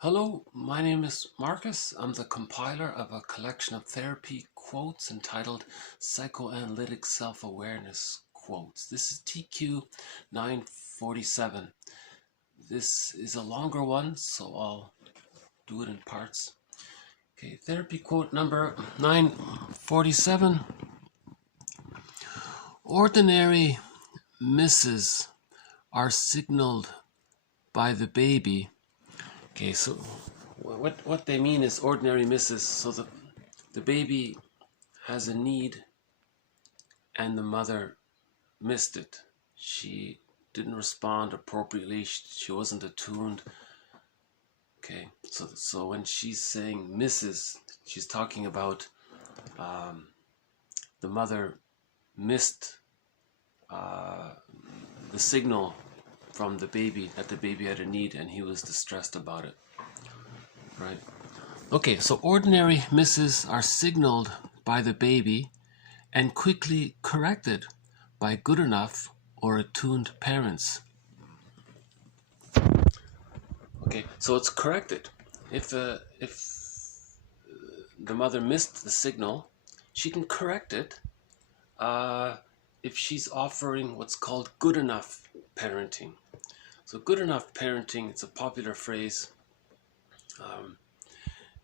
Hello, my name is Marcus. I'm the compiler of a collection of therapy quotes entitled Psychoanalytic Self-Awareness Quotes. This is TQ 947. This is a longer one, so I'll do it in parts. Okay, therapy quote number 947. Ordinary misses are signaled by the baby. Okay, so what they mean is ordinary misses. So the baby has a need and the mother missed it. She didn't respond appropriately. She wasn't attuned. Okay, so when she's saying misses, she's talking about the mother missed the signal from the baby that the baby had a need and he was distressed about it. Right? Okay, so ordinary misses are signaled by the baby and quickly corrected by good enough or attuned parents. Okay, so it's corrected. If the mother missed the signal, she can correct it if she's offering what's called good enough parenting. So good enough parenting, it's a popular phrase.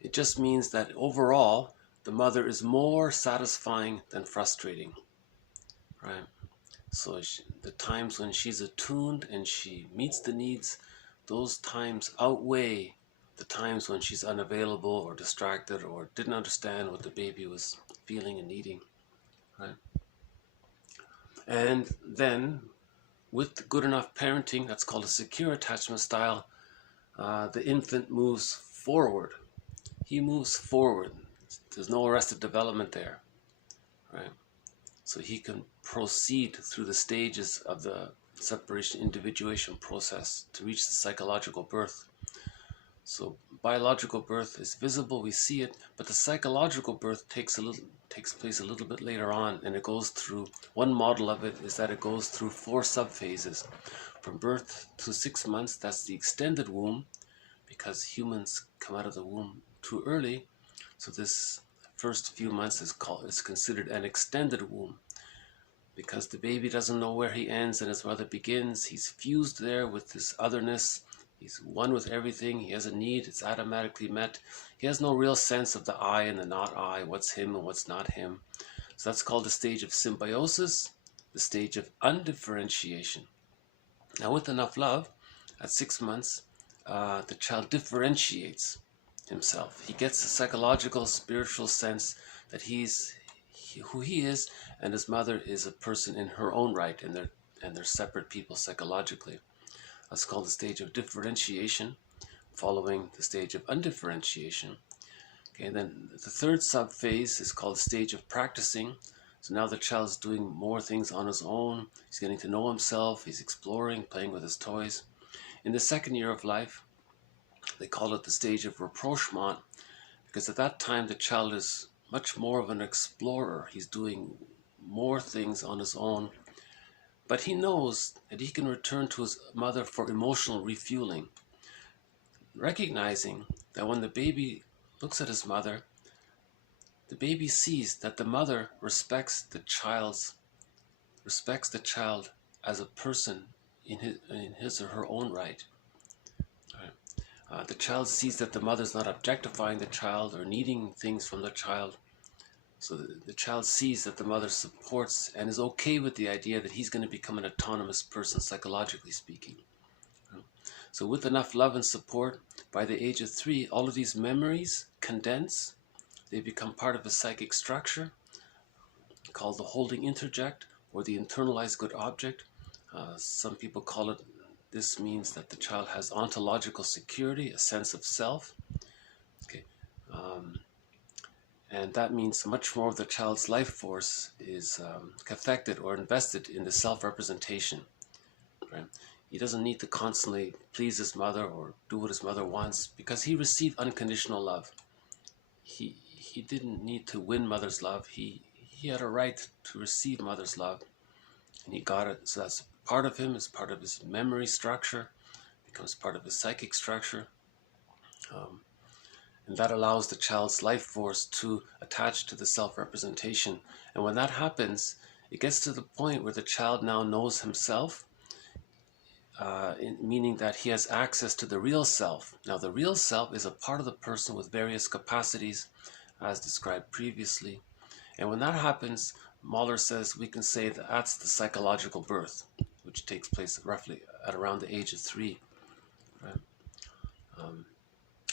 It just means that overall, the mother is more satisfying than frustrating, right? So the times when she's attuned and she meets the needs, those times outweigh the times when she's unavailable or distracted or didn't understand what the baby was feeling and needing, right? And then with good enough parenting, that's called a secure attachment style, the infant moves forward. He moves forward. There's no arrested development there, right? So he can proceed through the stages of the separation individuation process to reach the psychological birth. So biological birth is visible, we see it, but the psychological birth takes place a little bit later on, and it goes through, one model of it is that it goes through 4 subphases. From birth to 6 months, that's the extended womb, because humans come out of the womb too early. So this first few months is considered an extended womb, because the baby doesn't know where he ends and his mother begins. He's fused there with this otherness. He's one with everything. He has a need. It's automatically met. He has no real sense of the I and the not I, what's him and what's not him. So that's called the stage of symbiosis, the stage of undifferentiation. Now, with enough love, at 6 months, the child differentiates himself. He gets a psychological, spiritual sense that who he is, and his mother is a person in her own right, and they're separate people psychologically. That's called the stage of differentiation, following the stage of undifferentiation. Okay, and then the third subphase is called the stage of practicing. So now the child's doing more things on his own. He's getting to know himself. He's exploring, playing with his toys. In the second year of life, they call it the stage of rapprochement, because at that time the child is much more of an explorer. He's doing more things on his own, but he knows that he can return to his mother for emotional refueling, recognizing that when the baby looks at his mother, the baby sees that the mother respects the child as a person in his or her own right. The child sees that the mother's not objectifying the child or needing things from the child. So the child sees that the mother supports and is okay with the idea that he's going to become an autonomous person, psychologically speaking. So with enough love and support, by the age of 3, all of these memories condense. They become part of a psychic structure called the holding interject, or the internalized good object. Some people call it, this means that the child has ontological security, a sense of self. Okay. And that means much more of the child's life force is cathected or invested in the self-representation. Right? He doesn't need to constantly please his mother or do what his mother wants, because he received unconditional love. He didn't need to win mother's love. He had a right to receive mother's love, and he got it. So that's part of him, is part of his memory structure, becomes part of his psychic structure. And that allows the child's life force to attach to the self-representation. And when that happens, it gets to the point where the child now knows himself, meaning that he has access to the real self. Now, the real self is a part of the person with various capacities, as described previously. And when that happens, Mahler says we can say that that's the psychological birth, which takes place roughly at around the age of 3. Right?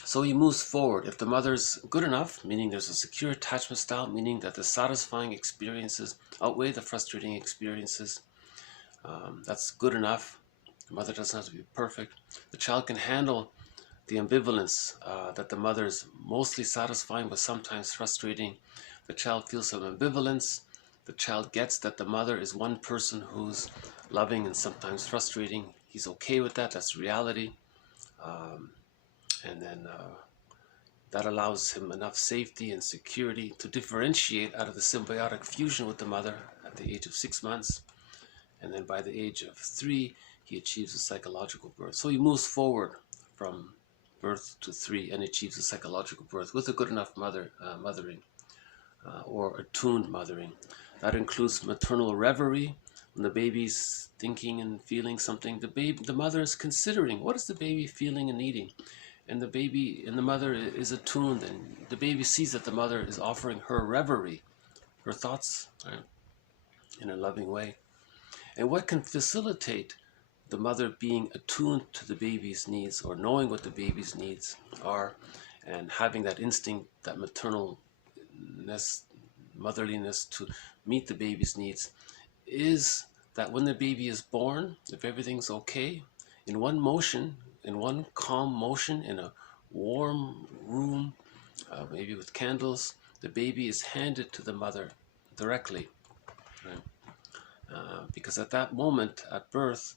So he moves forward. If the mother's good enough, meaning there's a secure attachment style, meaning that the satisfying experiences outweigh the frustrating experiences, that's good enough. The mother doesn't have to be perfect. The child can handle the ambivalence that the mother is mostly satisfying but sometimes frustrating. The child feels some ambivalence. The child gets that the mother is one person who's loving and sometimes frustrating. He's okay with that. That's reality. And then that allows him enough safety and security to differentiate out of the symbiotic fusion with the mother at the age of 6 months. And then by the age of 3, he achieves a psychological birth. So he moves forward from birth to 3 and achieves a psychological birth with a good enough mothering or attuned mothering. That includes maternal reverie. When the baby's thinking and feeling something, the mother is considering, what is the baby feeling and needing? And the mother is attuned, and the baby sees that the mother is offering her reverie, her thoughts, right, in a loving way. And what can facilitate the mother being attuned to the baby's needs, or knowing what the baby's needs are, and having that instinct, that maternalness, motherliness to meet the baby's needs, is that when the baby is born, if everything's okay, in one motion, in one calm motion, in a warm room, maybe with candles, the baby is handed to the mother directly, right? Because at that moment, at birth,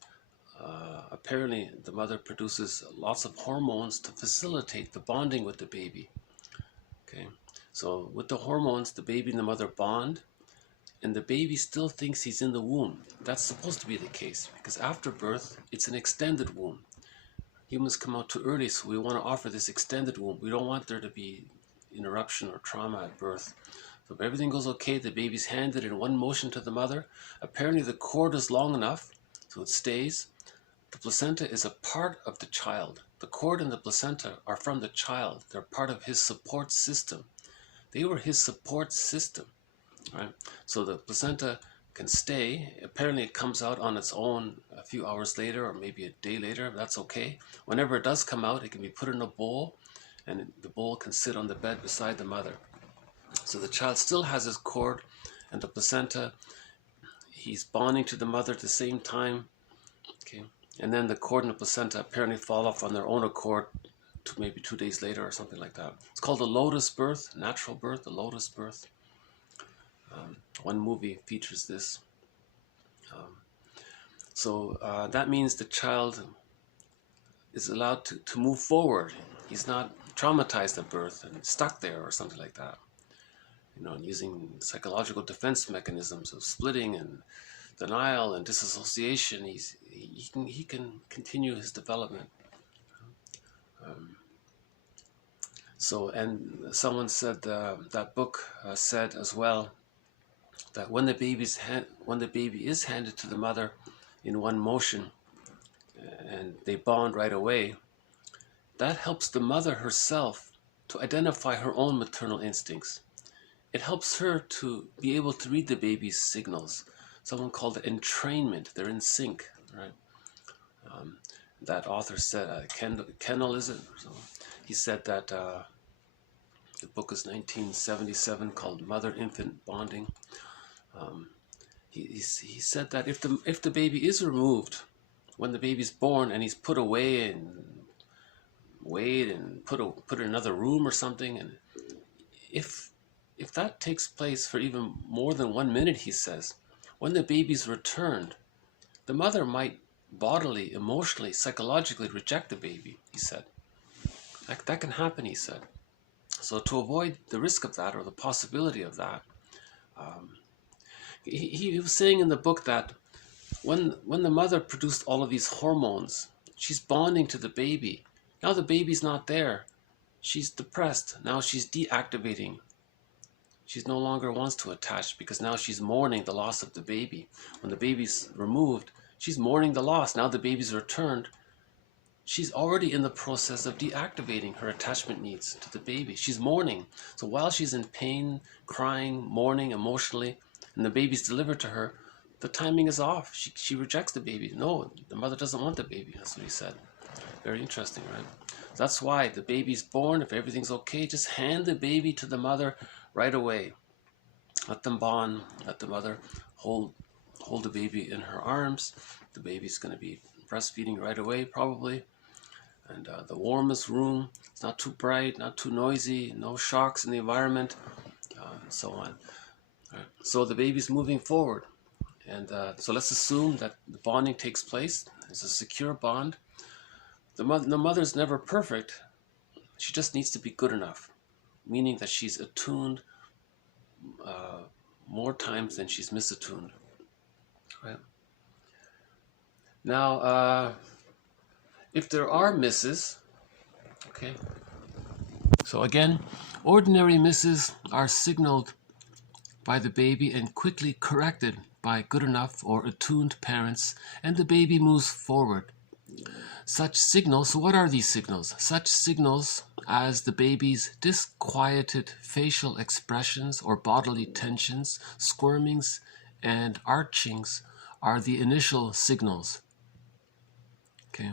apparently the mother produces lots of hormones to facilitate the bonding with the baby. Okay, so with the hormones, the baby and the mother bond, and the baby still thinks he's in the womb. That's supposed to be the case, because after birth, it's an extended womb. Humans come out too early, so we want to offer this extended womb. We don't want there to be interruption or trauma at birth. So if everything goes okay, the baby's handed in one motion to the mother. Apparently the cord is long enough, so it stays. The placenta is a part of the child. The cord and the placenta are from the child. They're part of his support system. They were his support system, right? So the placenta can stay. Apparently it comes out on its own a few hours later, or maybe a day later. That's okay. Whenever it does come out, it can be put in a bowl, and the bowl can sit on the bed beside the mother. So the child still has his cord and the placenta. He's bonding to the mother at the same time. Okay, and then the cord and the placenta apparently fall off on their own accord maybe 2 days later or something like that. It's called the lotus birth, natural birth, the lotus birth. One movie features this. So that means the child is allowed to move forward. He's not traumatized at birth and stuck there or something like that. You know, and using psychological defense mechanisms of splitting and denial and disassociation, he can continue his development. So, and someone said that book said as well that when the baby is handed to the mother in one motion, and they bond right away, that helps the mother herself to identify her own maternal instincts. It helps her to be able to read the baby's signals. Someone called it entrainment. They're in sync, right? That author said, Kendall is it? So he said that the book is 1977, called Mother-Infant Bonding. He said that if the baby is removed when the baby's born and he's put away and weighed and put in another room or something, and if that takes place for even more than 1 minute, he says, when the baby's returned, the mother might bodily, emotionally, psychologically reject the baby, he said. That can happen, he said. So to avoid the risk of that, or the possibility of that, he was saying in the book that when the mother produced all of these hormones, she's bonding to the baby. Now the baby's not there. She's depressed. Now she's deactivating. She no longer wants to attach because now she's mourning the loss of the baby. When the baby's removed, she's mourning the loss. Now the baby's returned. She's already in the process of deactivating her attachment needs to the baby. She's mourning. So while she's in pain, crying, mourning emotionally, and the baby's delivered to her, the timing is off. She rejects the baby. No, the mother doesn't want the baby. That's what he said. Very interesting, right? That's why the baby's born. If everything's okay, just hand the baby to the mother right away. Let them bond. Let the mother hold the baby in her arms. The baby's going to be breastfeeding right away, probably. And the warmest room. It's not too bright, not too noisy, no shocks in the environment, and so on. Right. So the baby's moving forward. And so let's assume that the bonding takes place. It's a secure bond. The mother's never perfect. She just needs to be good enough, meaning that she's attuned more times than she's misattuned. Right? Now, if there are misses, okay, so again, ordinary misses are signaled by the baby and quickly corrected by good enough or attuned parents, and the baby moves forward. Such signals, so what are these signals? Such signals as the baby's disquieted facial expressions or bodily tensions, squirmings, and archings are the initial signals. Okay.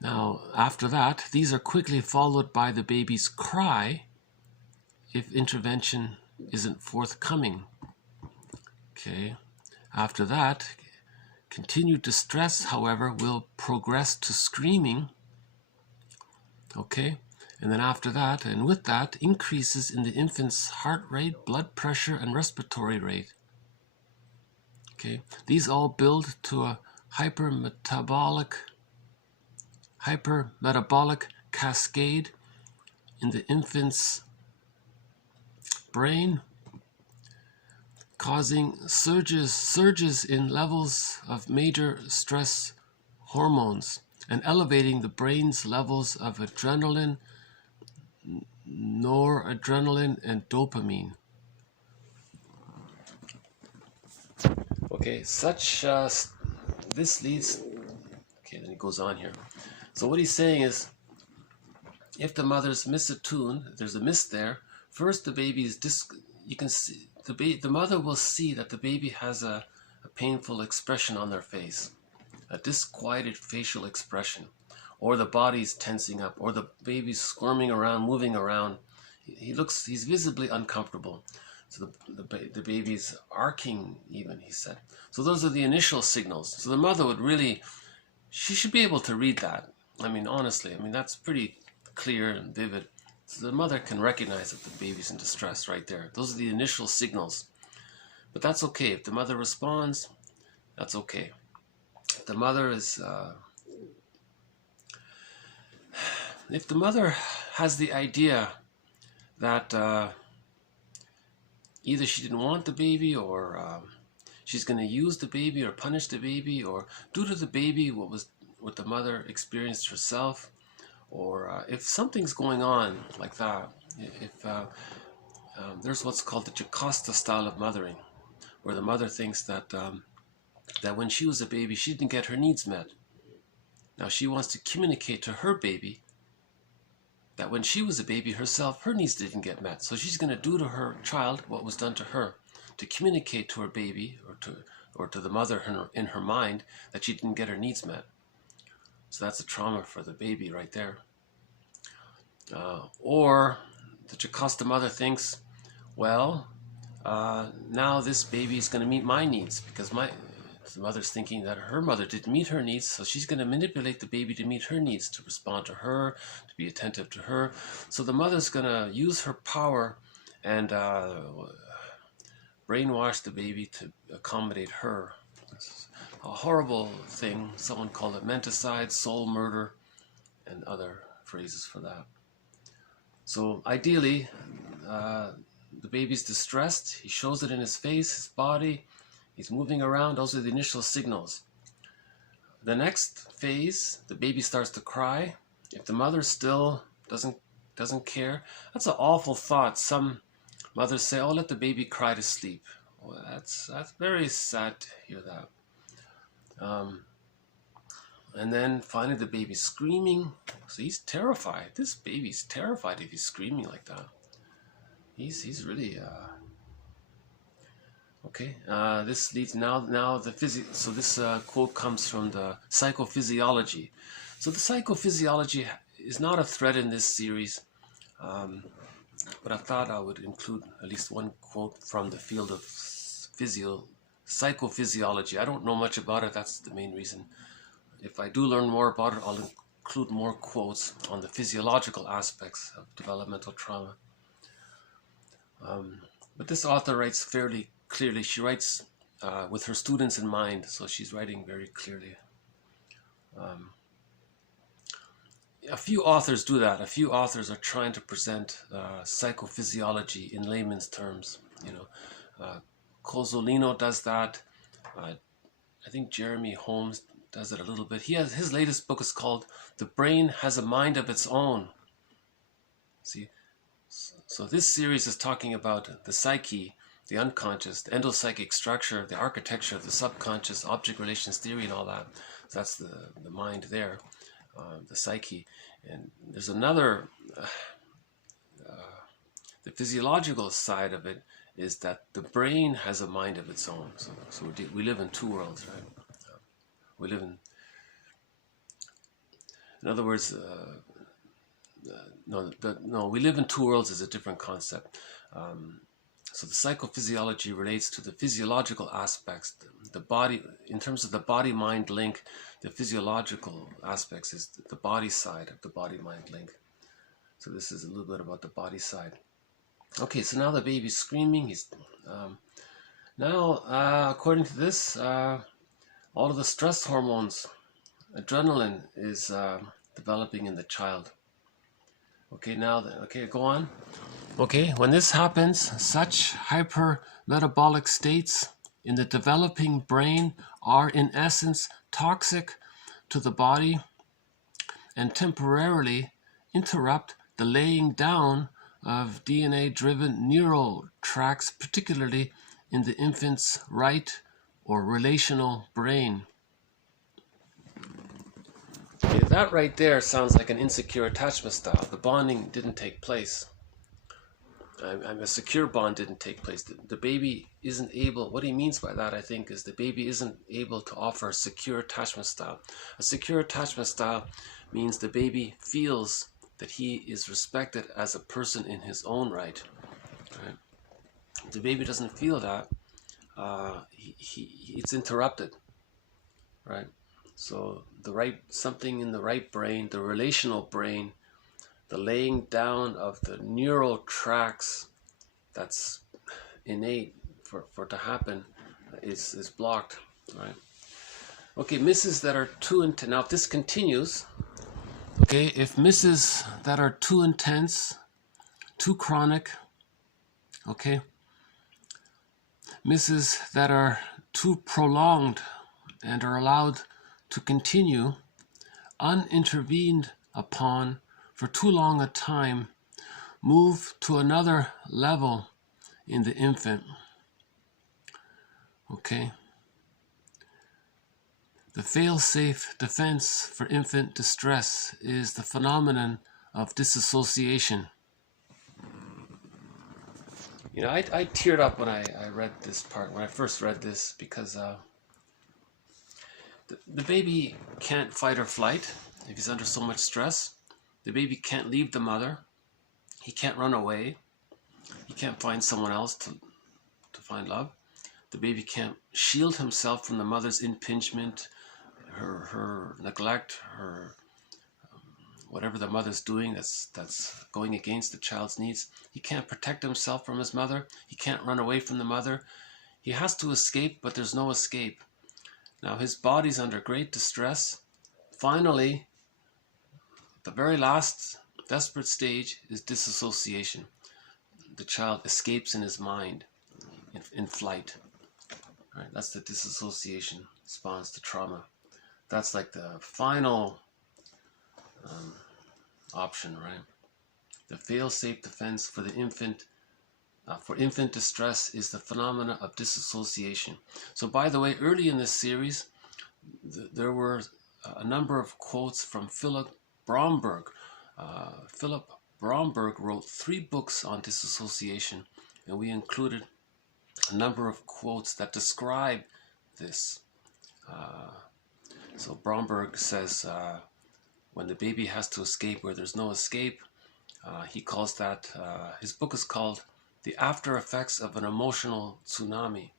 Now, after that, these are quickly followed by the baby's cry if intervention isn't forthcoming. Okay. After that, continued distress, however, will progress to screaming. Okay. And then after that, and with that, increases in the infant's heart rate, blood pressure, and respiratory rate. Okay. These all build to a hypermetabolic cascade in the infant's brain, causing surges in levels of major stress hormones and elevating the brain's levels of adrenaline, noradrenaline, and dopamine. Okay, this leads, okay, then he goes on here. So what he's saying is, if the mother's misattuned, there's a miss there. First, the baby's you can see the mother will see that the baby has a painful expression on their face, a disquieted facial expression, or the body's tensing up, or the baby's squirming around, moving around. He's visibly uncomfortable. So the baby's arcing, even, he said. So those are the initial signals. So the mother would really, she should be able to read that. I mean, honestly, that's pretty clear and vivid. So the mother can recognize that the baby's in distress right there. Those are the initial signals. But that's okay. If the mother responds, that's okay. If the mother has the idea that either she didn't want the baby, or she's going to use the baby or punish the baby, or do to the baby what the mother experienced herself, or if something's going on like that, if there's what's called the Jocasta style of mothering, where the mother thinks that that when she was a baby, she didn't get her needs met. Now she wants to communicate to her baby that when she was a baby herself, her needs didn't get met. So she's going to do to her child what was done to her, to communicate to her baby or to the mother in her mind that she didn't get her needs met. So that's a trauma for the baby right there. Or the Jocasta mother thinks, well, now this baby is going to meet my needs, because the mother's thinking that her mother didn't meet her needs, so she's going to manipulate the baby to meet her needs, to respond to her, to be attentive to her. So the mother's going to use her power and brainwash the baby to accommodate her. A horrible thing. Someone called it menticide, soul murder, and other phrases for that. So ideally, the baby's distressed. He shows it in his face, his body. He's moving around. Those are the initial signals. The next phase, the baby starts to cry. If the mother still doesn't doesn't care. That's an awful thought. Some mothers say, oh, let the baby cry to sleep. Well, that's very sad to hear that. And then finally the baby's screaming. So he's terrified. This baby's terrified if he's screaming like that. He's really okay. This leads now the so this quote comes from the psychophysiology. So the psychophysiology is not a thread in this series, but I thought I would include at least one quote from the field of psychophysiology. I don't know much about it. That's the main reason. If I do learn more about it, I'll include more quotes on the physiological aspects of developmental trauma. But this author writes fairly clearly. She writes with her students in mind, so she's writing very clearly. A few authors do that. A few authors are trying to present psychophysiology in layman's terms. You know, Cozzolino does that. I think Jeremy Holmes does it a little bit. His latest book is called "The Brain Has a Mind of Its Own." See, so this series is talking about the psyche, the unconscious, the endopsychic structure, the architecture of the subconscious, object relations theory, and all that. So that's the mind there, the psyche. And there's another, the physiological side of it is that the brain has a mind of its own. So we live in two worlds, right? We live in other words, we live in two worlds is a different concept. So the psychophysiology relates to the physiological aspects, the body, in terms of the body-mind link. The physiological aspects is the body side of the body-mind link. So this is a little bit about the body side. Okay, so now the baby's screaming. He's now, according to this, all of the stress hormones, adrenaline, is developing in the child. Okay, okay, go on. Okay, when this happens, such hypermetabolic states in the developing brain are in essence toxic to the body and temporarily interrupt the laying down of DNA-driven neural tracts, particularly in the infant's right or relational brain. Okay, that right there sounds like an insecure attachment style. The bonding didn't take place. A secure bond didn't take place. The baby isn't able, what he means by that, I think, is the baby isn't able to offer a secure attachment style. A secure attachment style means the baby feels that he is respected as a person in his own right. Right? The baby doesn't feel that. It's interrupted, right? So something in the right brain, the relational brain, the laying down of the neural tracts that's innate for to happen is blocked, right? Okay, misses that are too intense. Now if this continues, okay, if misses that are too intense, too chronic, okay, misses that are too prolonged and are allowed to continue unintervened upon for too long a time, move to another level in the infant. Okay. The fail-safe defense for infant distress is the phenomenon of dissociation. You know, I teared up when I read this part, when I first read this, because the baby can't fight or flight if he's under so much stress. The baby can't leave the mother. He can't run away. He can't find someone else to find love. The baby can't shield himself from the mother's impingement, her neglect, her whatever the mother's doing that's going against the child's needs. He can't protect himself from his mother. He can't run away from the mother. He has to escape, but there's no escape. Now his body's under great distress. Finally, the very last desperate stage is dissociation. The child escapes in his mind, in flight. Right? That's the dissociation response to trauma. That's like the final option, right? The fail-safe defense for the infant for infant distress is the phenomena of dissociation. So by the way, early in this series, there were a number of quotes from Philip Bromberg. Philip Bromberg wrote 3 books on dissociation, and we included a number of quotes that describe this. So Bromberg says, when the baby has to escape where there's no escape, he calls that, his book is called The After Effects of an Emotional Tsunami.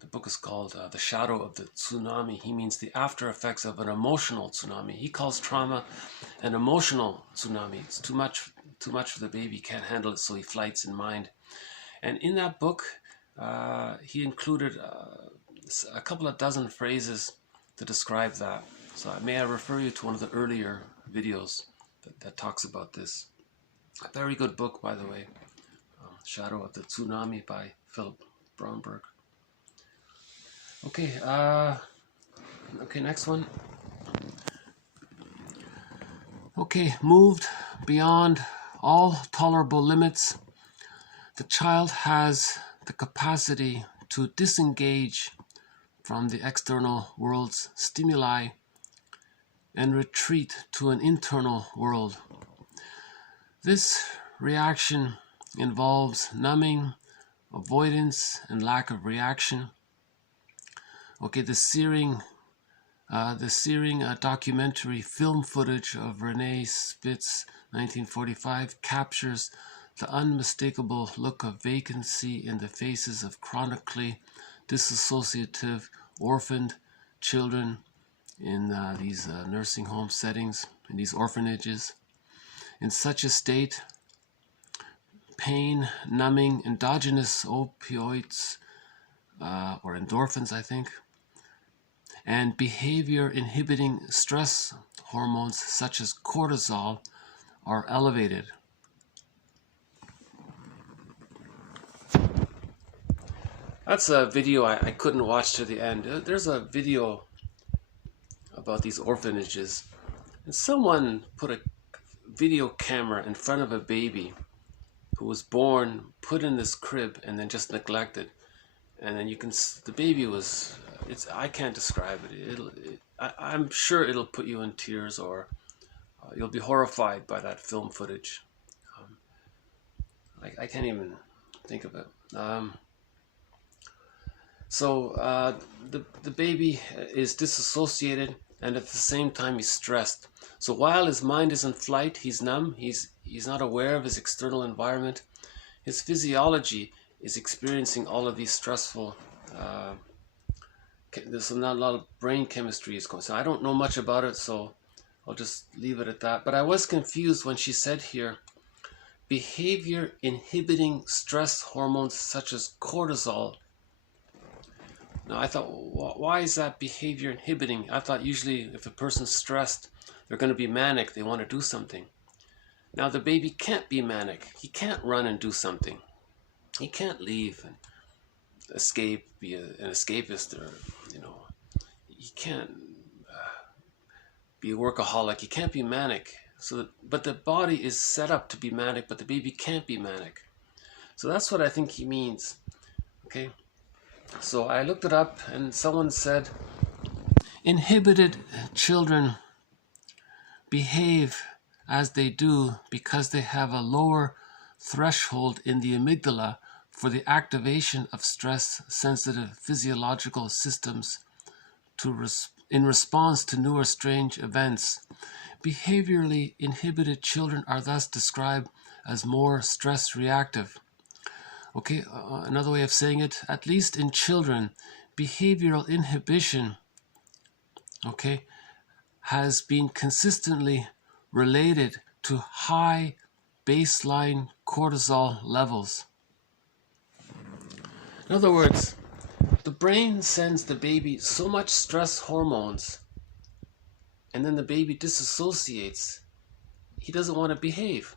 The book is called The Shadow of the Tsunami. He means the after effects of an emotional tsunami. He calls trauma an emotional tsunami. It's too much for the baby, can't handle it, so he flights in mind. And in that book, he included a couple of dozen phrases to describe that. So may I refer you to one of the earlier videos that talks about this. A very good book, by the way. Shadow of the Tsunami by Philip Bromberg. Okay, next one. Okay, moved beyond all tolerable limits, the child has the capacity to disengage from the external world's stimuli and retreat to an internal world. This reaction involves numbing, avoidance, and lack of reaction. Okay, the searing documentary film footage of Rene Spitz, 1945, captures the unmistakable look of vacancy in the faces of chronically dissociative orphaned children in these nursing home settings, in these orphanages. In such a state, pain-numbing endogenous opioids, or endorphins, I think, and behavior-inhibiting stress hormones such as cortisol are elevated. That's a video I couldn't watch to the end. There's a video about these orphanages, and someone put a video camera in front of a baby who was born, put in this crib, and then just neglected. And then you can, the baby was, I can't describe it. I'm sure it'll put you in tears, or you'll be horrified by that film footage. I can't even think of it. So the baby is disassociated, and at the same time he's stressed. So while his mind is in flight, he's numb, he's not aware of his external environment. His physiology is experiencing all of these stressful, there's not a lot of brain chemistry is going. So I don't know much about it, so I'll just leave it at that. But I was confused when she said here, behavior inhibiting stress hormones such as cortisol. Now I thought, why is that behavior inhibiting? I thought usually if a person's stressed, they're going to be manic, they want to do something. Now the baby can't be manic. He can't run and do something. He can't leave and escape, be an escapist, or, he can't be a workaholic. He can't be manic. But the body is set up to be manic, but the baby can't be manic. So that's what I think he means. Okay. So I looked it up, and someone said, inhibited children behave as they do because they have a lower threshold in the amygdala for the activation of stress-sensitive physiological systems in response to new or strange events. Behaviorally inhibited children are thus described as more stress-reactive. Okay, another way of saying it, at least in children, behavioral inhibition, okay, has been consistently related to high baseline cortisol levels. In other words, the brain sends the baby so much stress hormones, and then the baby disassociates. He doesn't want to behave.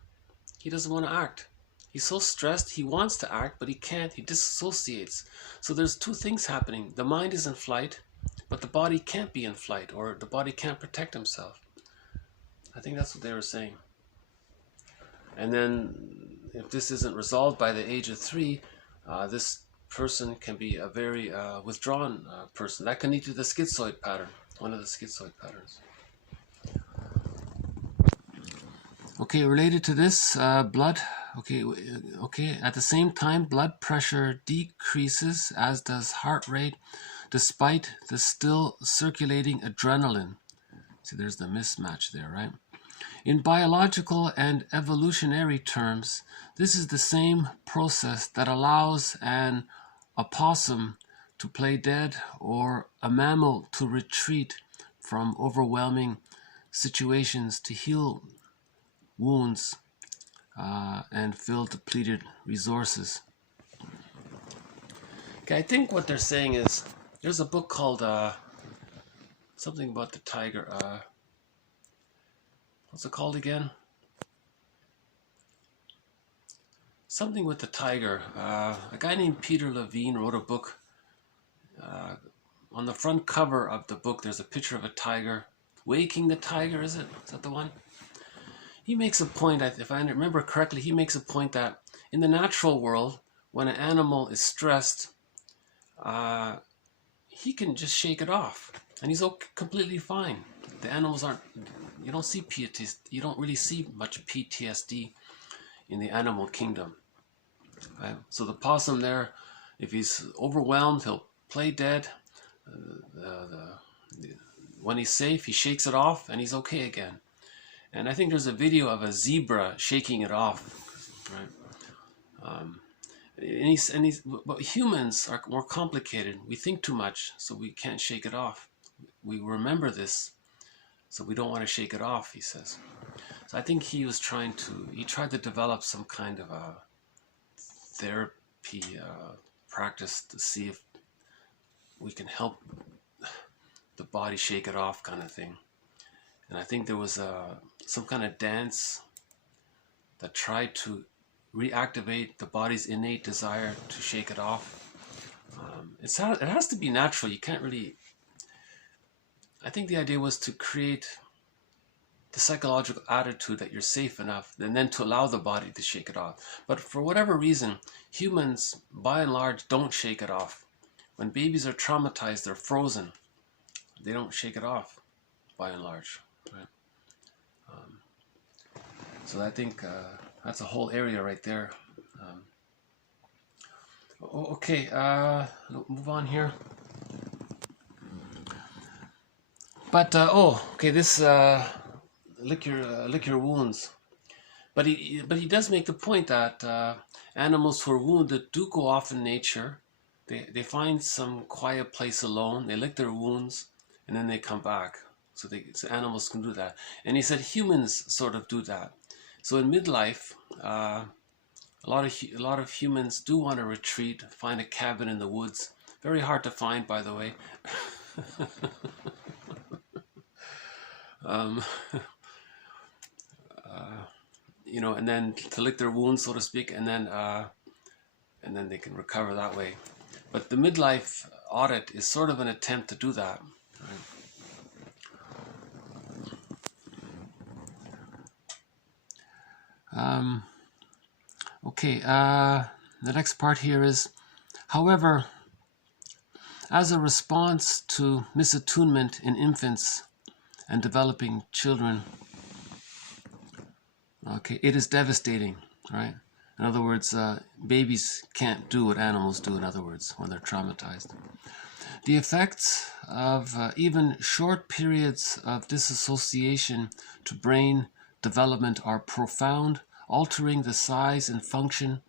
He doesn't want to act. He's so stressed, he wants to act, but he can't. He disassociates. So there's two things happening. The mind is in flight, but the body can't be in flight, or the body can't protect himself. I think that's what they were saying. And then if this isn't resolved by the age of 3, this person can be a very withdrawn person. That can lead to the schizoid pattern, one of the schizoid patterns. Okay, related to this, blood, okay, at the same time, blood pressure decreases, as does heart rate, despite the still circulating adrenaline. See, there's the mismatch there, right? In biological and evolutionary terms, this is the same process that allows an opossum to play dead or a mammal to retreat from overwhelming situations, to heal wounds and fill depleted resources. Okay, I think what they're saying is, there's a book called something about the tiger. What's it called again? Something with the tiger. A guy named Peter Levine wrote a book. On the front cover of the book, there's a picture of a tiger. Waking the Tiger, is it? Is that the one? He makes a point, if I remember correctly, he makes a point that in the natural world, when an animal is stressed, he can just shake it off, and he's completely fine. The animals aren't, you don't see PTSD, you don't really see much PTSD in the animal kingdom. Right? So the possum there, if he's overwhelmed, he'll play dead. When he's safe, he shakes it off, and he's okay again. And I think there's a video of a zebra shaking it off, right? But humans are more complicated. We think too much, so we can't shake it off. We remember this, so we don't want to shake it off, he says. So I think he tried to develop some kind of a therapy practice to see if we can help the body shake it off, kind of thing. And I think there was some kind of dance that tried to reactivate the body's innate desire to shake it off. It has to be natural. You can't really... I think the idea was to create the psychological attitude that you're safe enough, and then to allow the body to shake it off. But for whatever reason, humans, by and large, don't shake it off. When babies are traumatized, they're frozen. They don't shake it off, by and large. Right? So I think that's a whole area right there. Okay, move on here. But okay, this lick your wounds. But he does make the point that animals who are wounded do go off in nature. They find some quiet place alone. They lick their wounds, and then they come back. So animals can do that. And he said humans sort of do that. So in midlife, a lot of humans do want to retreat, find a cabin in the woods. Very hard to find, by the way. You know, and then to lick their wounds, so to speak, and then they can recover that way. But the midlife audit is sort of an attempt to do that. Right? Okay, the next part here is, however, as a response to misattunement in infants and developing children, okay, it is devastating, right? In other words, babies can't do what animals do, in other words, when they're traumatized. The effects of even short periods of disassociation to brain development are profound, altering the size and function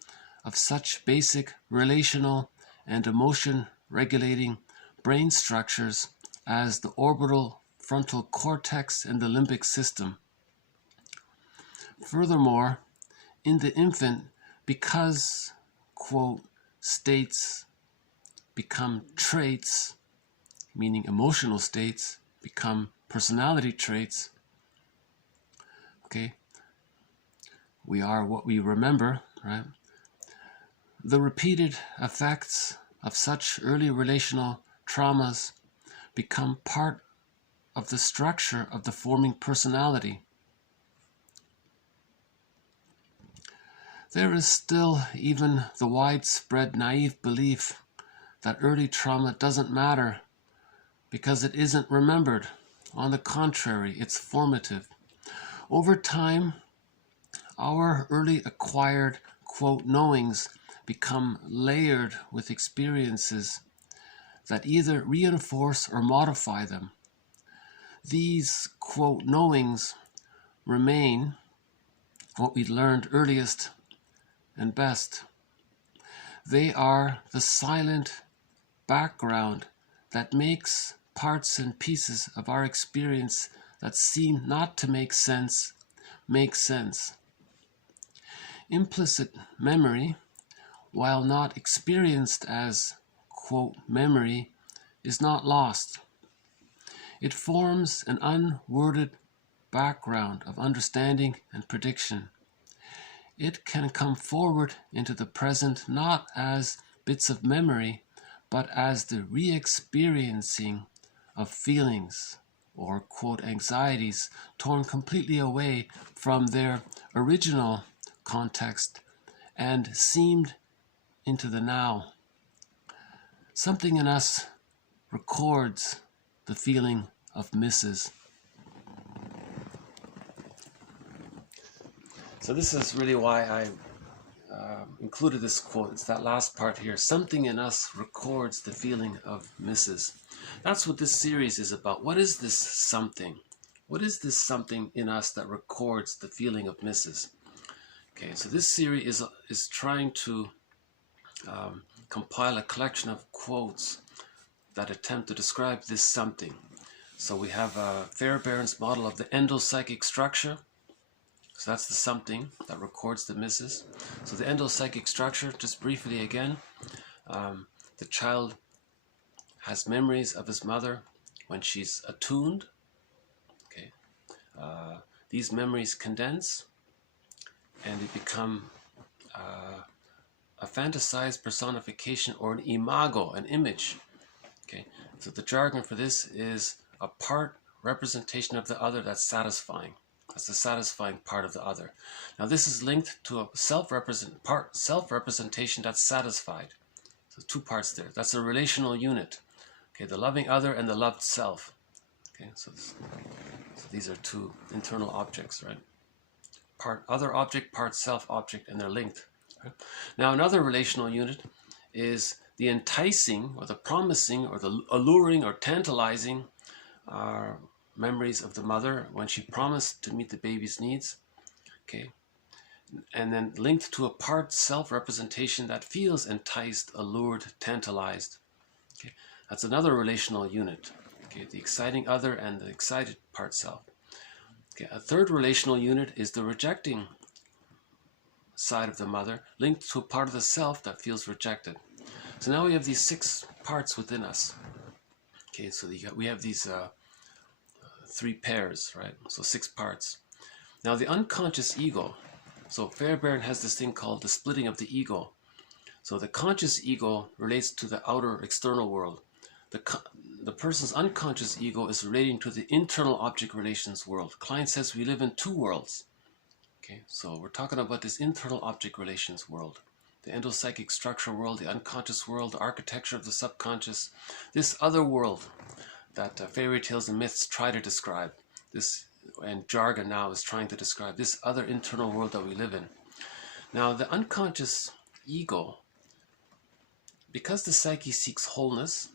of such basic relational and emotion regulating brain structures as the orbital frontal cortex and the limbic system. Furthermore, in the infant, because, quote, states become traits, meaning emotional states, become personality traits, okay, we are what we remember, right? The repeated effects of such early relational traumas become part of the structure of the forming personality. There is still even the widespread naive belief that early trauma doesn't matter because it isn't remembered. On the contrary, it's formative. Over time, our early acquired, quote, knowings become layered with experiences that either reinforce or modify them. These, quote, knowings remain what we learned earliest and best. They are the silent background that makes parts and pieces of our experience that seem not to make sense. Implicit memory, while not experienced as, quote, memory, is not lost. It forms an unworded background of understanding and prediction. It can come forward into the present not as bits of memory, but as the re-experiencing of feelings or, quote, anxieties torn completely away from their original context and seamed into the now. Something in us records the feeling of misses. So this is really why I included this quote. It's that last part here. Something in us records the feeling of misses. That's what this series is about. What is this something? What is this something in us that records the feeling of misses? Okay, so this series is trying to compile a collection of quotes that attempt to describe this something. So we have Fairbairn's model of the endopsychic structure. So that's the something that records the misses. So the endopsychic structure, just briefly again, the child has memories of his mother when she's attuned. Okay, these memories condense and they become a fantasized personification or an imago, an image. Okay, so the jargon for this is a part representation of the other that's satisfying. That's the satisfying part of the other. Now this is linked to a self-representation that's satisfied. So two parts there. That's a relational unit. Okay, the loving other and the loved self. Okay, so these are two internal objects, right? Part other object, part self object, and they're linked. Right? Now another relational unit is the enticing or the promising or the alluring or tantalizing memories of the mother when she promised to meet the baby's needs. Okay, and then linked to a part self-representation that feels enticed, allured, tantalized. Okay, that's another relational unit. Okay, the exciting other and the excited part self. Okay, a third relational unit is the rejecting side of the mother, linked to a part of the self that feels rejected. So now we have these 6 parts within us. Okay, so we have these 3 pairs, right? So 6 parts. Now the unconscious ego. So Fairbairn has this thing called the splitting of the ego. So the conscious ego relates to the outer external world. The person's unconscious ego is relating to the internal object relations world. Klein says we live in 2 worlds. Okay, so we're talking about this internal object relations world. The endopsychic structure world, the unconscious world, the architecture of the subconscious. This other world that fairy tales and myths try to describe. This, and jargon now is trying to describe this other internal world that we live in. Now the unconscious ego, because the psyche seeks wholeness,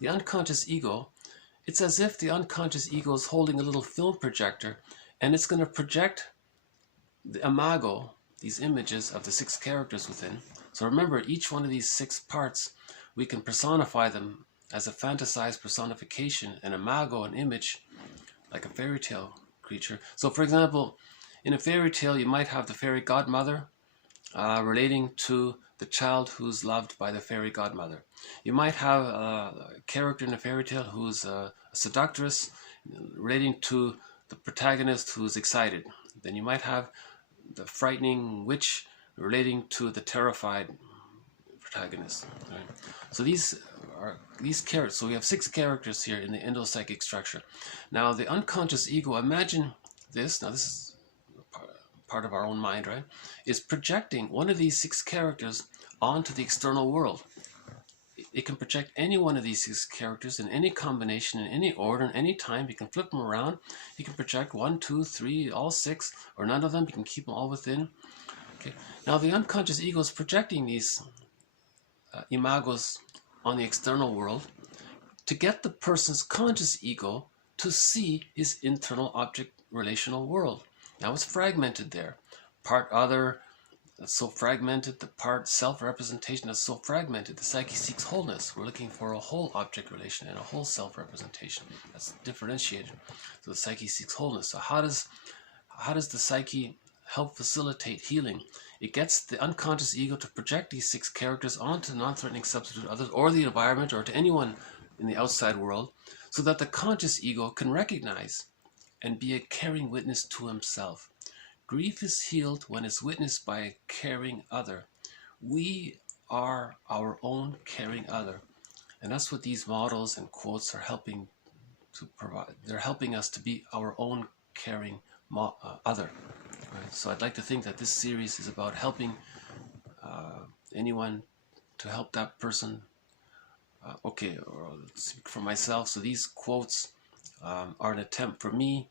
the unconscious ego, it's as if the unconscious ego is holding a little film projector and it's going to project the imago, these images of the 6 characters within. So remember, each one of these 6 parts, we can personify them as a fantasized personification, an imago, an image, like a fairy tale creature. So for example, in a fairy tale, you might have the fairy godmother relating to the child who's loved by the fairy godmother. You might have a character in a fairy tale who's a seductress relating to the protagonist who's excited. Then you might have the frightening witch relating to the terrified protagonist. Right? So these characters, so we have 6 characters here in the endopsychic structure. Now the unconscious ego, imagine this, now this is part of our own mind, right, is projecting one of these 6 characters onto the external world. It can project any one of these 6 characters in any combination, in any order, in any time. You can flip them around. You can project 1, 2, 3, all 6, or none of them. You can keep them all within. Okay. Now the unconscious ego is projecting these imagos on the external world to get the person's conscious ego to see his internal object relational world. Now it's fragmented there. Part other, that's so fragmented. The part self-representation is so fragmented. The psyche seeks wholeness. We're looking for a whole object relation and a whole self-representation. That's differentiated. So the psyche seeks wholeness. So how does the psyche help facilitate healing? It gets the unconscious ego to project these 6 characters onto non-threatening substitute others or the environment or to anyone in the outside world, so that the conscious ego can recognize and be a caring witness to himself. Grief is healed when it's witnessed by a caring other. We are our own caring other. And that's what these models and quotes are helping to provide. They're helping us to be our own caring other. Right? So I'd like to think that this series is about helping anyone to help that person. Or let's speak for myself. So these quotes are an attempt for me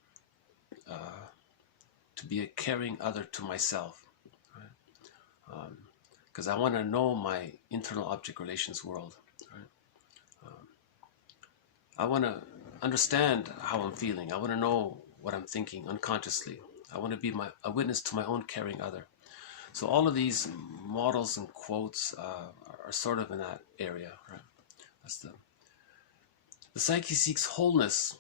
to be a caring other to myself, because I want to know my internal object relations world. Right? I want to understand how I'm feeling. I want to know what I'm thinking unconsciously. I want to be a witness to my own caring other. So all of these models and quotes are sort of in that area. Right? That's the psyche seeks wholeness.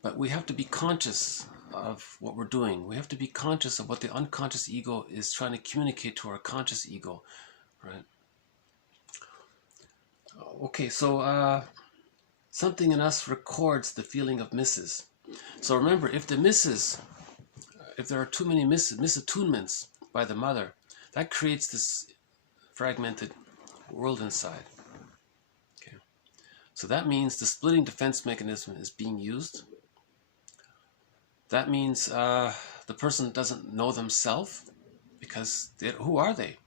But we have to be conscious of what we're doing. We have to be conscious of what the unconscious ego is trying to communicate to our conscious ego, right? Okay, so something in us records the feeling of misses. So remember, if there are too many misattunements by the mother, that creates this fragmented world inside. Okay, so that means the splitting defense mechanism is being used. That means the person doesn't know themselves, because who are they?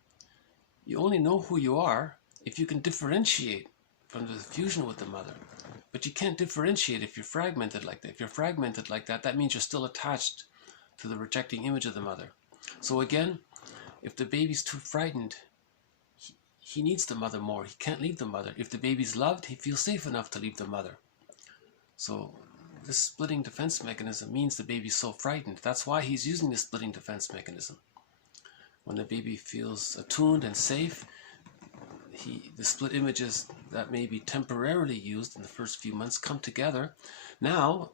You only know who you are if you can differentiate from the fusion with the mother. But you can't differentiate if you're fragmented like that. If you're fragmented like that, that means you're still attached to the rejecting image of the mother. So again, if the baby's too frightened, he needs the mother more. He can't leave the mother. If the baby's loved, he feels safe enough to leave the mother. So this splitting defense mechanism means the baby's so frightened. That's why he's using this splitting defense mechanism. When the baby feels attuned and safe, the split images that may be temporarily used in the first few months come together. Now,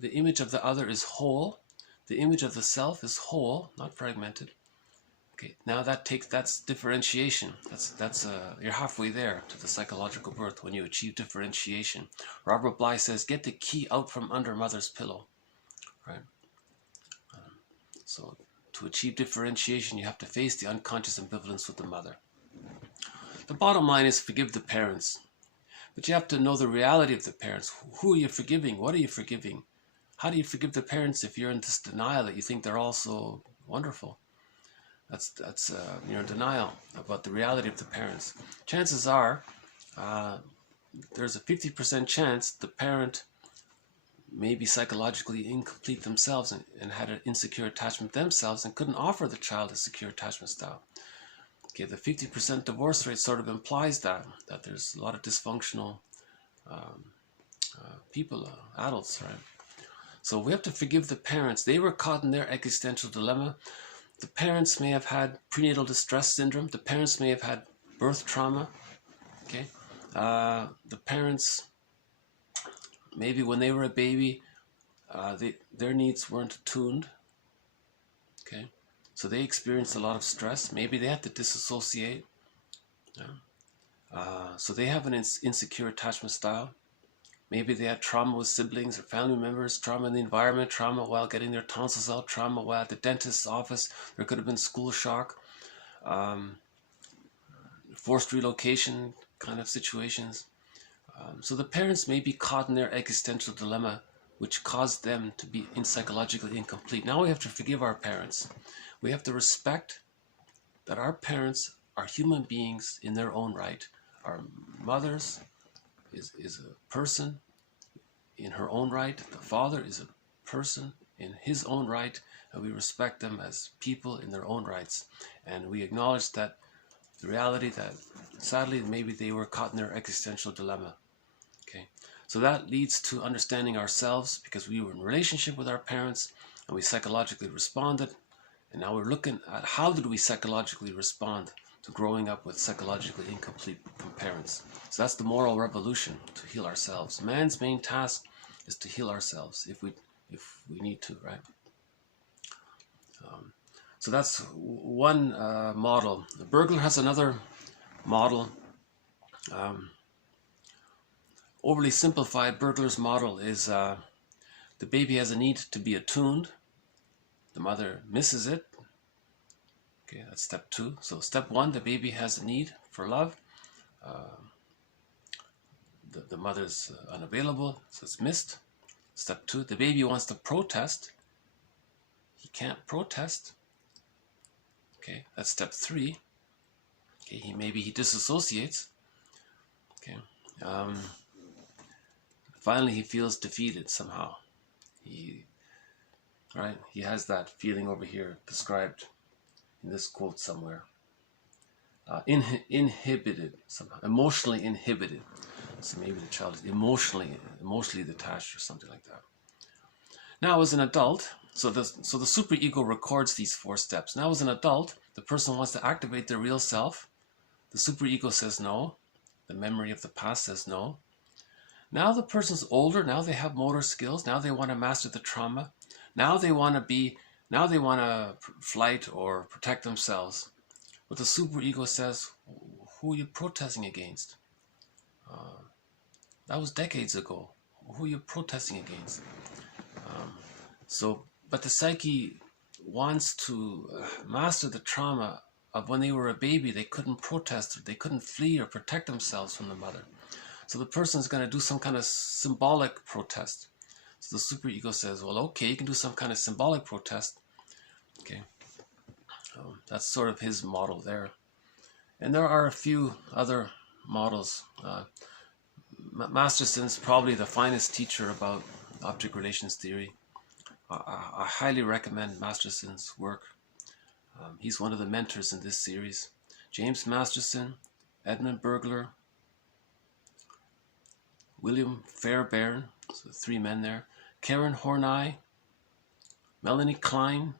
the image of the other is whole. The image of the self is whole, not fragmented. Okay, now that's differentiation. You're halfway there to the psychological birth when you achieve differentiation. Robert Bly says, "Get the key out from under mother's pillow." Right. So to achieve differentiation, you have to face the unconscious ambivalence with the mother. The bottom line is forgive the parents, but you have to know the reality of the parents. Who are you forgiving? What are you forgiving? How do you forgive the parents if you're in this denial that you think they're all so wonderful? That's you're in denial about the reality of the parents. Chances are there's a 50% chance the parent may be psychologically incomplete themselves and had an insecure attachment themselves and couldn't offer the child a secure attachment style. Okay, the 50% divorce rate sort of implies that there's a lot of dysfunctional people, adults, right? So we have to forgive the parents. They were caught in their existential dilemma. The parents may have had prenatal distress syndrome. The parents may have had birth trauma. Okay, the parents, maybe when they were a baby, their needs weren't attuned. Okay, so they experienced a lot of stress. Maybe they had to disassociate. So they have an insecure attachment style. Maybe they had trauma with siblings or family members, trauma in the environment, trauma while getting their tonsils out, trauma while at the dentist's office. There could have been school shock, forced relocation kind of situations. So the parents may be caught in their existential dilemma which caused them to be psychologically incomplete. Now we have to forgive our parents. We have to respect that our parents are human beings in their own right. Our mothers is a person in her own right. The father is a person in his own right, and we respect them as people in their own rights. And we acknowledge that the reality that sadly maybe they were caught in their existential dilemma. Okay, so that leads to understanding ourselves, because we were in relationship with our parents and we psychologically responded, and now we're looking at how did we psychologically respond to growing up with psychologically incomplete parents. So that's the moral revolution, to heal ourselves. Man's main task is to heal ourselves if we need to, right? So that's one model. Bergler has another model. Overly simplified, Bergler's model is the baby has a need to be attuned. The mother misses it. Okay, that's step 2. So step 1, the baby has a need for love. The mother's unavailable, so it's missed. Step 2, the baby wants to protest. He can't protest. Okay, that's step 3. Okay, maybe he disassociates. Okay, finally he feels defeated somehow. He has that feeling over here described in this quote somewhere. Inhibited somehow, emotionally inhibited. So maybe the child is emotionally detached or something like that. Now as an adult, so the superego records these 4 steps. Now as an adult, the person wants to activate their real self. The superego says no. The memory of the past says no. Now the person's older, now they have motor skills, now they want to master the trauma. Now they want to flight or protect themselves. But the superego says, who are you protesting against? That was decades ago. Who are you protesting against? But the psyche wants to master the trauma of when they were a baby. They couldn't protest, or they couldn't flee or protect themselves from the mother. So the person is going to do some kind of symbolic protest. So the superego says, well, okay, you can do some kind of symbolic protest. Okay, that's sort of his model there. And there are a few other models. Masterson's probably the finest teacher about object relations theory. I highly recommend Masterson's work. He's one of the mentors in this series. James Masterson, Edmund Bergler, William Fairbairn, so 3 men there, Karen Horney, Melanie Klein,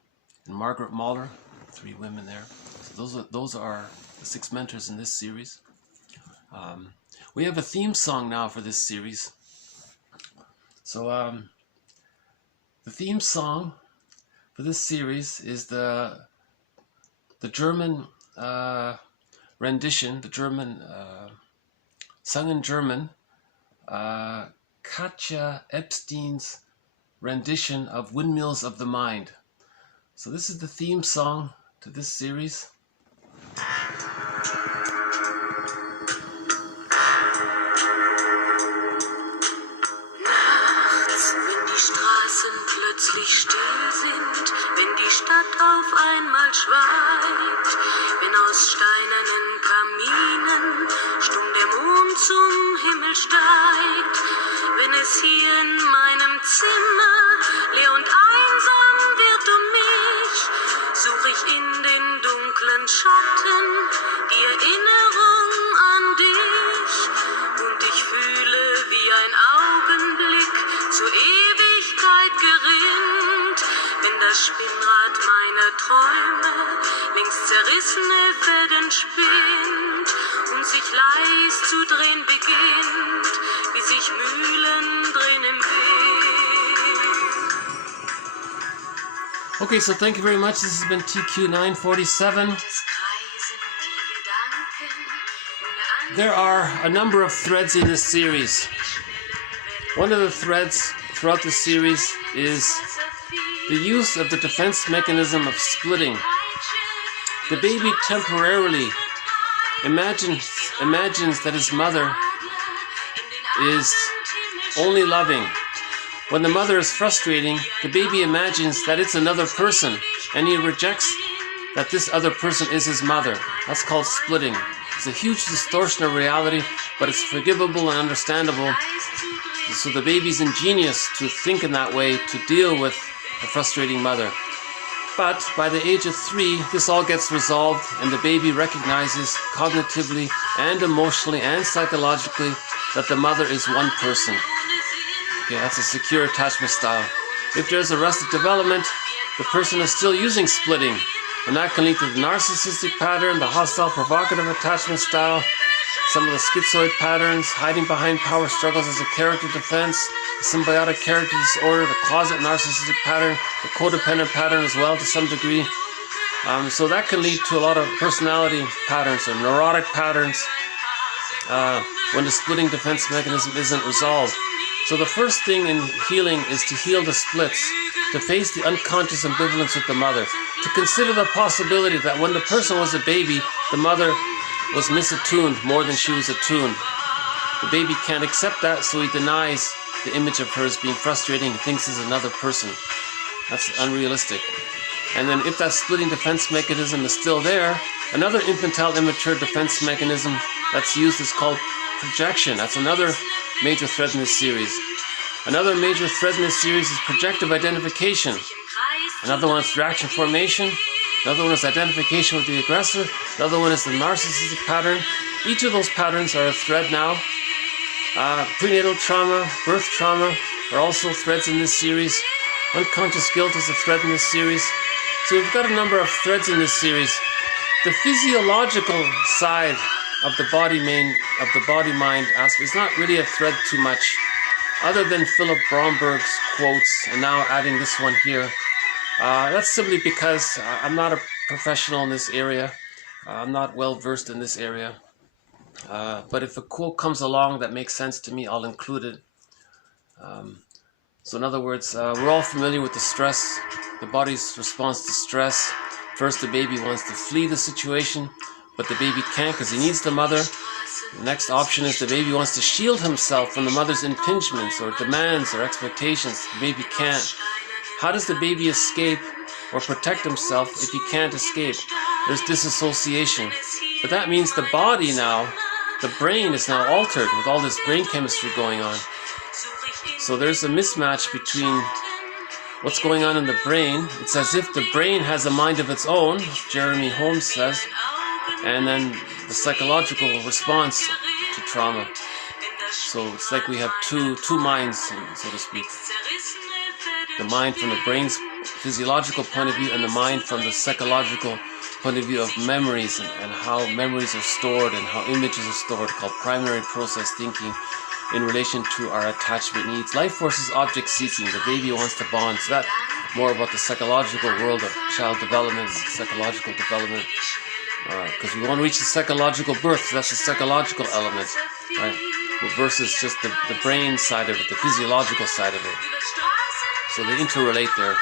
and Margaret Mahler, 3 women there. So those are the 6 mentors in this series. We have a theme song now for this series. So the theme song for this series is the German rendition, the German sung in German, Katja Epstein's rendition of Windmills of the Mind. So this is the theme song to this series. Plötzlich still sind, wenn die Stadt auf einmal schweigt, wenn aus steinernen Kaminen stumm der Mond zum Himmel steigt, wenn es hier in meinem Zimmer leer und einsam wird mich, suche ich in den dunklen Schatten die Erinnerung an dich, und ich fühle, wie ein Augenblick zur Ewigkeit gerinnt, wenn das Spinnrad meiner Träume längst zerrissene Fäden spinnt und sich leis zu drehen beginnt, wie sich Mühlen drehen im Wind. Okay, so thank you very much. This has been TQ 947. There are a number of threads in this series. One of the threads throughout the series is the use of the defense mechanism of splitting. The baby temporarily imagines that his mother is only loving, when the mother is frustrating, the baby imagines that it's another person, and he rejects that this other person is his mother. That's called splitting. It's a huge distortion of reality, but it's forgivable and understandable. So the baby's ingenious to think in that way to deal with a frustrating mother. But by the age of 3, this all gets resolved, and the baby recognizes cognitively and emotionally and psychologically that the mother is one person. Okay, that's a secure attachment style. If there's arrested development, the person is still using splitting, and that can lead to the narcissistic pattern, the hostile provocative attachment style, some of the schizoid patterns, hiding behind power struggles as a character defense, the symbiotic character disorder, the closet narcissistic pattern, the codependent pattern as well to some degree. So that can lead to a lot of personality patterns or neurotic patterns when the splitting defense mechanism isn't resolved. So the first thing in healing is to heal the splits, to face the unconscious ambivalence with the mother, to consider the possibility that when the person was a baby, the mother was misattuned more than she was attuned. The baby can't accept that, so he denies the image of her as being frustrating and thinks is another person. That's unrealistic. And then if that splitting defense mechanism is still there, another infantile immature defense mechanism that's used is called projection. That's another major thread in this series. Another major thread in this series is projective identification. Another one is reaction formation. Another one is identification with the aggressor. Another one is the narcissistic pattern. Each of those patterns are a thread now. Prenatal trauma, birth trauma are also threads in this series. Unconscious guilt is a thread in this series. So we've got a number of threads in this series. The physiological side of the body-mind aspect is not really a thread too much, other than Philip Bromberg's quotes, and now adding this one here. That's simply because I'm not a professional in this area. I'm not well versed in this area. But if a quote comes along that makes sense to me, I'll include it. So in other words, we're all familiar with the stress, the body's response to stress. First, the baby wants to flee the situation, but the baby can't because he needs the mother. The next option is the baby wants to shield himself from the mother's impingements or demands or expectations. The baby can't. How does the baby escape or protect himself if he can't escape? There's disassociation. But that means the body now, the brain is now altered with all this brain chemistry going on. So there's a mismatch between what's going on in the brain. It's as if the brain has a mind of its own, Jeremy Holmes says, and then the psychological response to trauma. So it's like we have two minds, so to speak. The mind from the brain's physiological point of view and the mind from the psychological point of view of memories and how memories are stored and how images are stored, called primary process thinking in relation to our attachment needs. Life force is object seeking. The baby wants to bond. So that's more about the psychological world of child development, psychological development. Because we want to reach the psychological birth, so that's the psychological element, right? Versus just the brain side of it, the physiological side of it. So they interrelate there.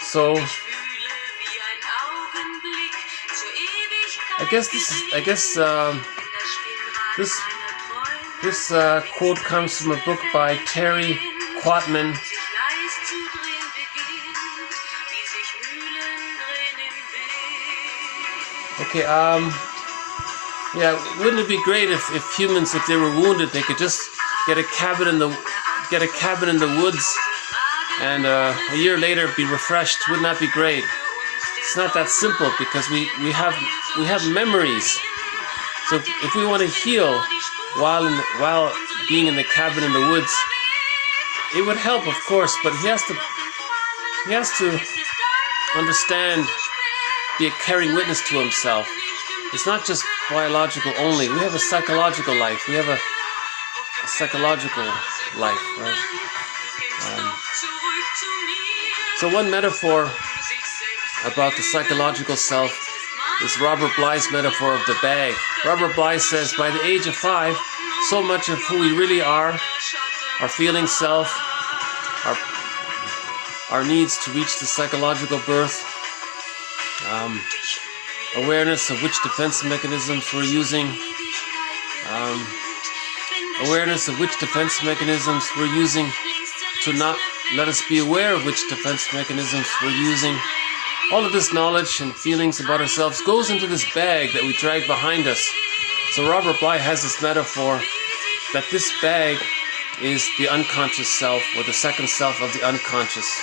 So I guess this quote comes from a book by Terry Quatman. Okay, yeah, wouldn't it be great if humans, if they were wounded, they could just get a cabin in the woods, and a year later be refreshed? Wouldn't that be great? It's not that simple, because we have memories. So if we want to heal while being in the cabin in the woods, it would help, of course, but he has to understand, be a caring witness to himself. It's not just biological only. We have a psychological life. We have a psychological life, right? So one metaphor about the psychological self is Robert Bly's metaphor of the bag. Robert Bly says, by the age of 5, so much of who we really are, our feeling self, our needs to reach the psychological birth, awareness of which defense mechanisms we're using, awareness of which defense mechanisms we're using to not let us be aware of which defense mechanisms we're using. All of this knowledge and feelings about ourselves goes into this bag that we drag behind us. So Robert Bly has this metaphor that this bag is the unconscious self, or the second self of the unconscious.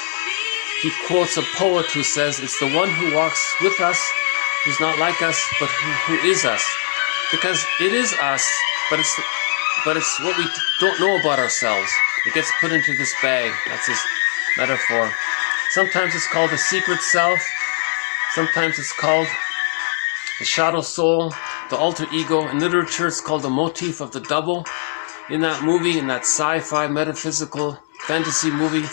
He quotes a poet who says, it's the one who walks with us, who's not like us, but who is us. Because it is us, but it's what we don't know about ourselves. It gets put into this bag. That's his metaphor. Sometimes it's called the secret self. Sometimes it's called the shadow soul, the alter ego. In literature, it's called the motif of the double. In that movie, in that sci-fi metaphysical fantasy movie,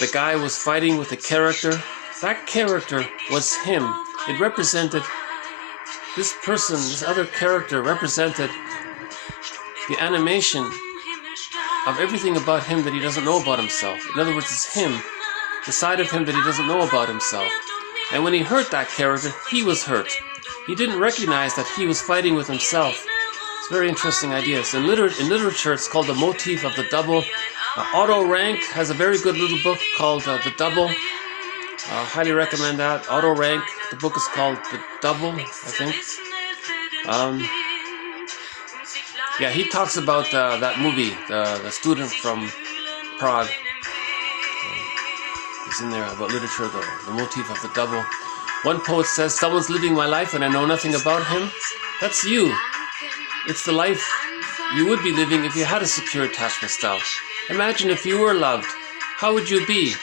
the guy was fighting with a character. That character was him. It represented this person, this other character represented the animation of everything about him that he doesn't know about himself. In other words, it's him, the side of him that he doesn't know about himself. And when he hurt that character, he was hurt. He didn't recognize that he was fighting with himself. It's very interesting ideas. In literature, it's called the motif of the double. Otto Rank has a very good little book called The Double. Highly recommend that. Otto Rank, the book is called The Double, I think. Yeah, he talks about that movie, the student from Prague. It's in there about literature, the motif of the double. One poet says, someone's living my life and I know nothing about him. That's you. It's the life you would be living if you had a secure attachment style. Imagine if you were loved. How would you be?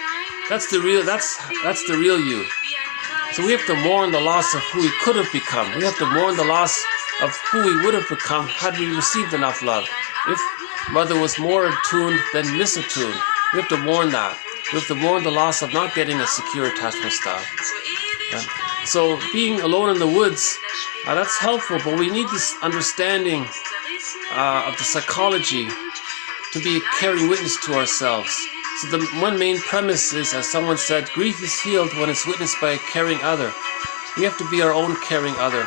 That's the real you. So we have to mourn the loss of who we could have become. We have to mourn the loss of who we would have become had we received enough love. If mother was more attuned than misattuned, we have to mourn that. We have to mourn the loss of not getting a secure attachment style. So being alone in the woods, that's helpful, but we need this understanding of the psychology to be a caring witness to ourselves. So the one main premise is, as someone said, grief is healed when it's witnessed by a caring other. We have to be our own caring other.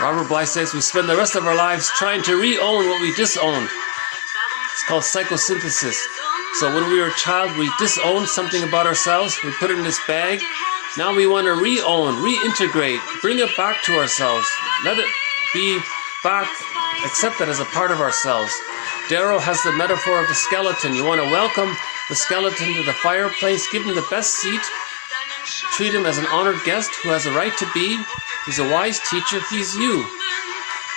Robert Bly says we spend the rest of our lives trying to re-own what we disowned. It's called psychosynthesis. So when we were a child, we disowned something about ourselves. We put it in this bag. Now we want to re-own, reintegrate, bring it back to ourselves. Let it be back, accept it as a part of ourselves. Darrow has the metaphor of the skeleton. You want to welcome the skeleton to the fireplace, give him the best seat, treat him as an honored guest who has a right to be. He's a wise teacher. He's you.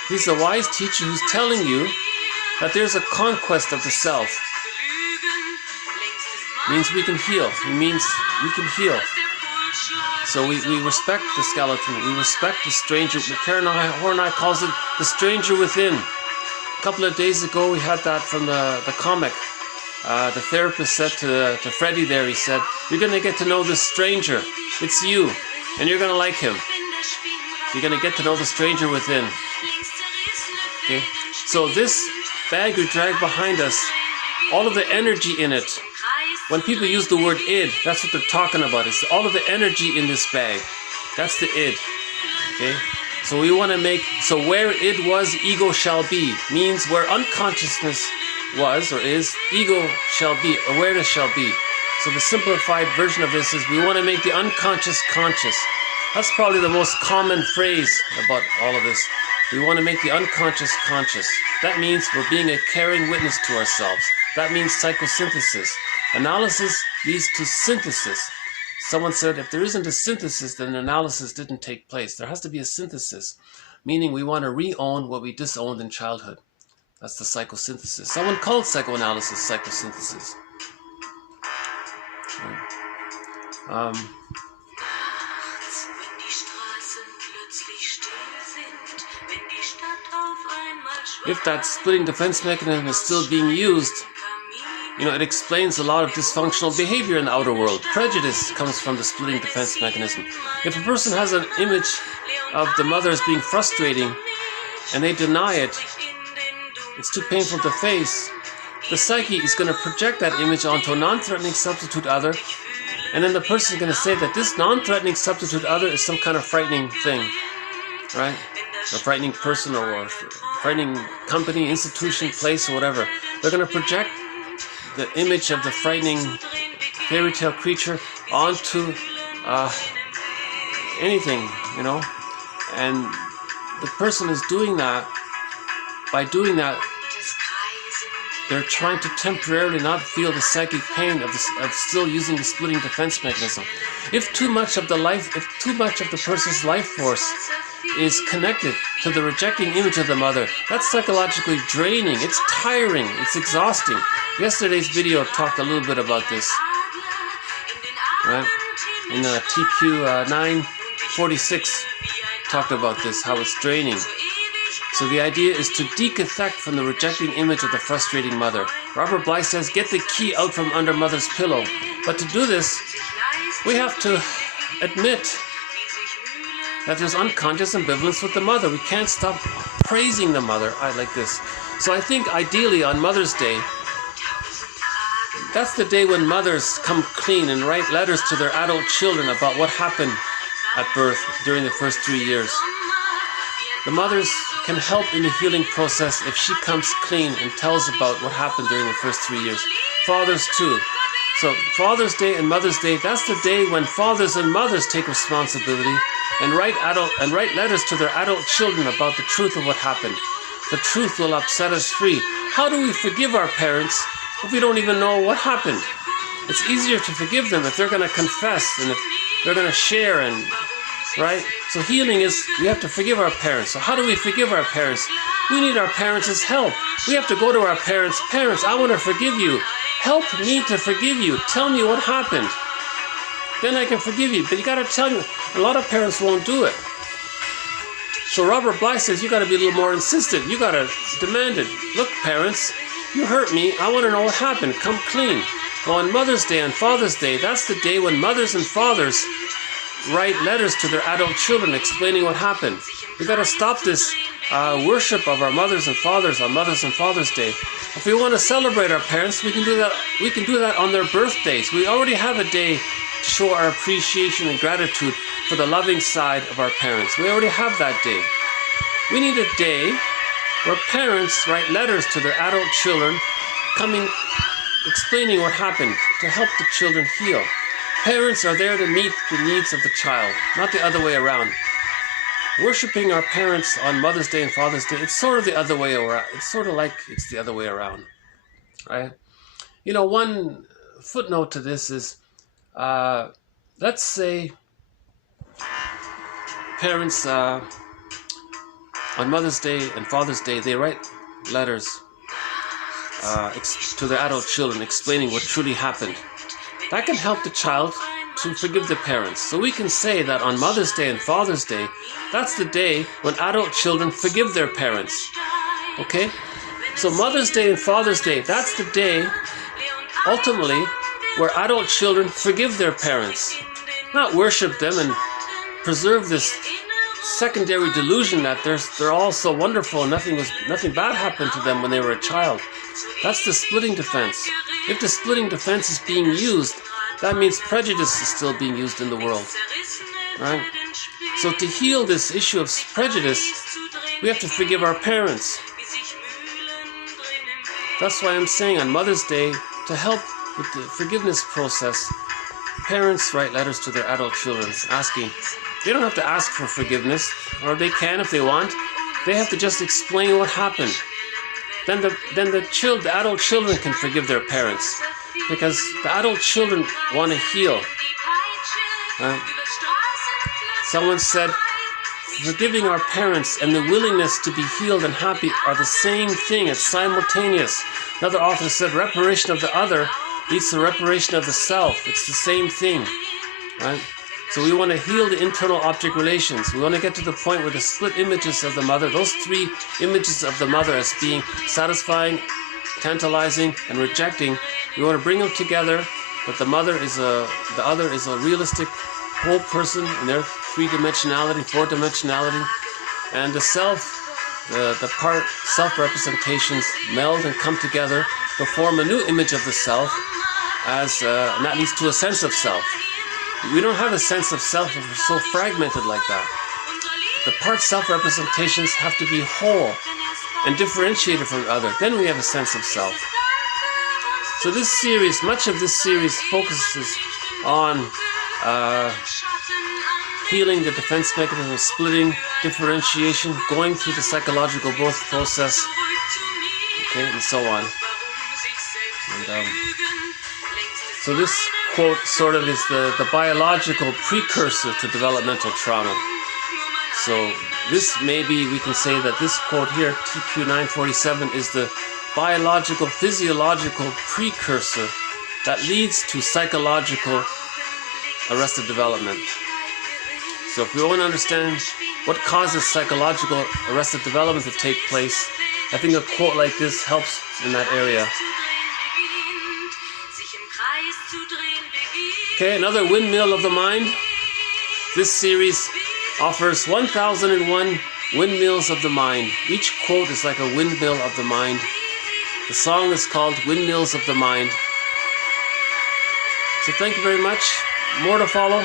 He's the wise teacher who's telling you that there's a conquest of the self. It means we can heal. It means we can heal. So we respect the skeleton. We respect the stranger. Karen Horney calls it the stranger within. A couple of days ago, we had that from the comic. The therapist said to Freddie there, he said, you're going to get to know this stranger. It's you. And you're going to like him. You're going to get to know the stranger within. Okay? So this bag we drag behind us, all of the energy in it, when people use the word id, that's what they're talking about. It's all of the energy in this bag. That's the id. Okay? So we want to make, so where id was, ego shall be. Means where unconsciousness was or is, ego shall be, awareness shall be. So the simplified version of this is we want to make the unconscious conscious. That's probably the most common phrase about all of this. We want to make the unconscious conscious. That means we're being a caring witness to ourselves. That means psychosynthesis. Analysis leads to synthesis. Someone said if there isn't a synthesis, then analysis didn't take place. There has to be a synthesis, meaning we want to re-own what we disowned in childhood. That's the psychosynthesis. Someone called psychoanalysis psychosynthesis. If that splitting defense mechanism is still being used, it explains a lot of dysfunctional behavior in the outer world. Prejudice comes from the splitting defense mechanism. If a person has an image of the mother as being frustrating and they deny it, it's too painful to face, the psyche is going to project that image onto a non-threatening substitute other, and then the person is going to say that this non-threatening substitute other is some kind of frightening thing. right? A frightening person or a frightening company, institution, place, or whatever. They're going to project the image of the frightening fairy tale creature onto anything, you know. And the person is doing that. By doing that, they're trying to temporarily not feel the psychic pain of still using the splitting defense mechanism. If too much of the person's life force is connected to the rejecting image of the mother, that's psychologically draining. It's tiring. It's exhausting. Yesterday's video talked a little bit about this, right? In TQ 946 talked about this, how it's draining. So the idea is to decathect from the rejecting image of the frustrating mother. Robert Bly says, get the key out from under mother's pillow. But to do this, we have to admit that there's unconscious ambivalence with the mother. We can't stop praising the mother. I like this. So I think ideally on Mother's Day, that's the day when mothers come clean and write letters to their adult children about what happened at birth during the first 3 years. The mothers can help in the healing process if she comes clean and tells about what happened during the first 3 years. Fathers too. So Father's Day and Mother's Day, that's the day when fathers and mothers take responsibility and write letters to their adult children about the truth of what happened. The truth will upset us free. How do we forgive our parents if we don't even know what happened? It's easier to forgive them if they're going to confess and if they're going to share, and right? So healing is, we have to forgive our parents. So how do we forgive our parents? We need our parents' help. We have to go to our parents. Parents, I want to forgive you. Help me to forgive you. Tell me what happened. Then I can forgive you. But you got to tell me. A lot of parents won't do it. So Robert Bly says you got to be a little more insistent. You got to demand it. Look, parents, you hurt me. I want to know what happened. Come clean. Well, on Mother's Day and Father's Day, that's the day when mothers and fathers write letters to their adult children explaining what happened. We got to stop this worship of our mothers and fathers on Mother's and Father's Day. If we want to celebrate our parents, we can do that. We can do that on their birthdays. We already have a day to show our appreciation and gratitude for the loving side of our parents. We already have that day. We need a day where parents write letters to their adult children, explaining what happened to help the children heal. Parents are there to meet the needs of the child, not the other way around. Worshipping our parents on Mother's Day and Father's Day, it's sort of the other way around. It's sort of like it's the other way around, right? You know, one footnote to this is, let's say parents on Mother's Day and Father's Day, they write letters to their adult children explaining what truly happened. That can help the child to forgive the parents. So we can say that on Mother's Day and Father's Day, that's the day when adult children forgive their parents. Okay? So Mother's Day and Father's Day, that's the day, ultimately, where adult children forgive their parents. Not worship them and preserve this secondary delusion that they're all so wonderful and nothing bad happened to them when they were a child. That's the splitting defense. If the splitting defense is being used, that means prejudice is still being used in the world, right? So to heal this issue of prejudice, we have to forgive our parents. That's why I'm saying on Mother's Day, to help with the forgiveness process, parents write letters to their adult children asking. They don't have to ask for forgiveness, or they can if they want. They have to just explain what happened. Then the adult children can forgive their parents, because the adult children want to heal. Someone said, forgiving our parents and the willingness to be healed and happy are the same thing. It's simultaneous. Another author said, reparation of the other leads to reparation of the self. It's the same thing, right? So we want to heal the internal object relations. We want to get to the point where the split images of the mother, those three images of the mother as being satisfying, tantalizing, and rejecting, we want to bring them together, but the other is a realistic whole person in their three-dimensionality, four-dimensionality, and the self, the part self-representations meld and come together to form a new image of the self, and that leads to a sense of self. We don't have a sense of self if we're so fragmented like that. the part self-representations have to be whole and differentiated from the other. Then we have a sense of self. So this series, much of this series focuses on healing the defense mechanism, splitting, differentiation, going through the psychological growth process, okay, and so on. And, so this quote sort of is the biological precursor to developmental trauma. So this maybe we can say that this quote here, TQ 947, is the biological, physiological precursor that leads to psychological arrested development. So if we want to understand what causes psychological arrested development to take place, I think a quote like this helps in that area. Okay, another windmill of the mind. This series offers 1001 windmills of the mind. Each quote is like a windmill of the mind. The song is called Windmills of the Mind. So thank you very much. More to follow.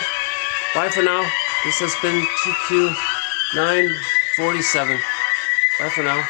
Bye for now. This has been TQ 947. Bye for now.